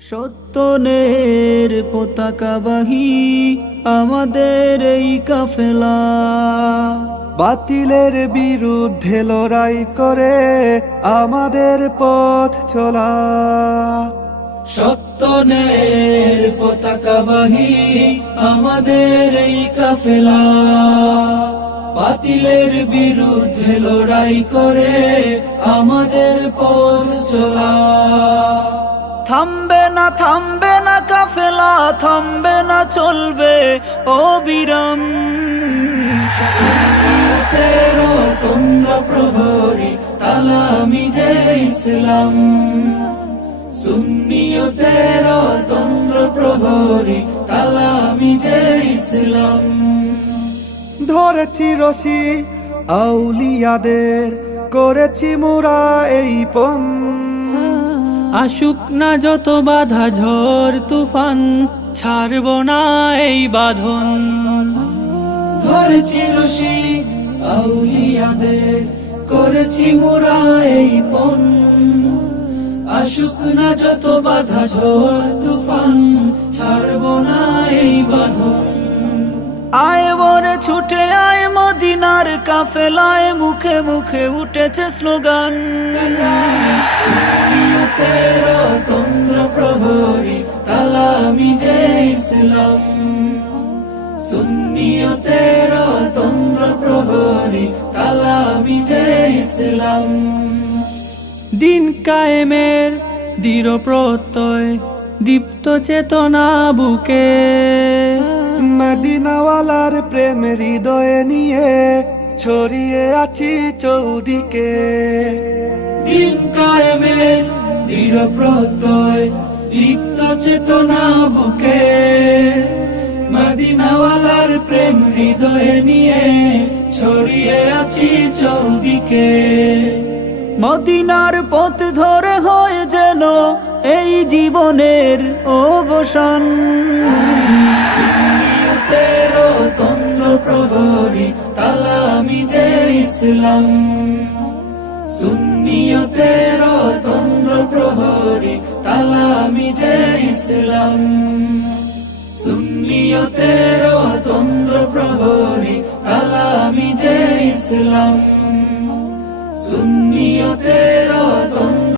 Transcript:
সত্যনের পতাকাবাহী আমাদের এই কাফেলা, বাতিলের বিরুদ্ধে লড়াই করে আমাদের পথ চলা। সত্যনের পতাকাবাহী আমাদের এই কাফেলা, বাতিলের বিরুদ্ধে লড়াই করে আমাদের পথ চলা। থামবে না কাফেলা, থামবে না, চলবে অবিরাম। সুন্নিয়তের তন্দ্র প্রহরী তালামি যে ইসলাম, সুন্নিয়তের তন্দ্র প্রহরী তালামি যে ইসলাম। ধরেছি রশি আউলিয়াদের, করেছি মোরা এই পণ। আসুক না যত বাধা ঝড় তুফান, ছাড়ব না এই বাঁধন। ধরেছি রশি আউলিয়াদের, করেছি মোরা এই পণ। আসুক না যত বাধা ঝড় তুফান, ছাড়ব না এই বাঁধন। আয় বরে ছুটে আয় মদিনার কাফেলায়, মুখে মুখে উঠেছে স্লোগান। সুন্নিয়তের তন্দ্র প্রহরী তালামি যে ইসলাম, সুন্নিয়তের তন্দ্র প্রহরী তালামি যে ইসলাম। দিন কায়েমের দৃঢ় প্রত্যয়, দীপ্ত চেতনা বুকে, মদিনাওয়ালার প্রেম হৃদয়ে নিয়ে ছড়িয়ে আছি চৌদিকে। দিন কায়েমের দৃঢ় প্রত্যয়, দীপ্ত চেতনা বুকে, মদিনাওয়ালার প্রেম হৃদয়ে নিয়ে ছড়িয়ে আছি চৌদিকে। মদিনার পথ ধরে হয় যেন এই জীবনের অবসান। সুন্নিয়তের তন্দ্র প্রহরী তালামি যে ইসলাম, সুন্নিয়তের তন্দ্র প্রহরী তালামি যে ইসলাম, সুন্নিয়তের তন্দ্র প্রহরী তালামি যে ইসলাম।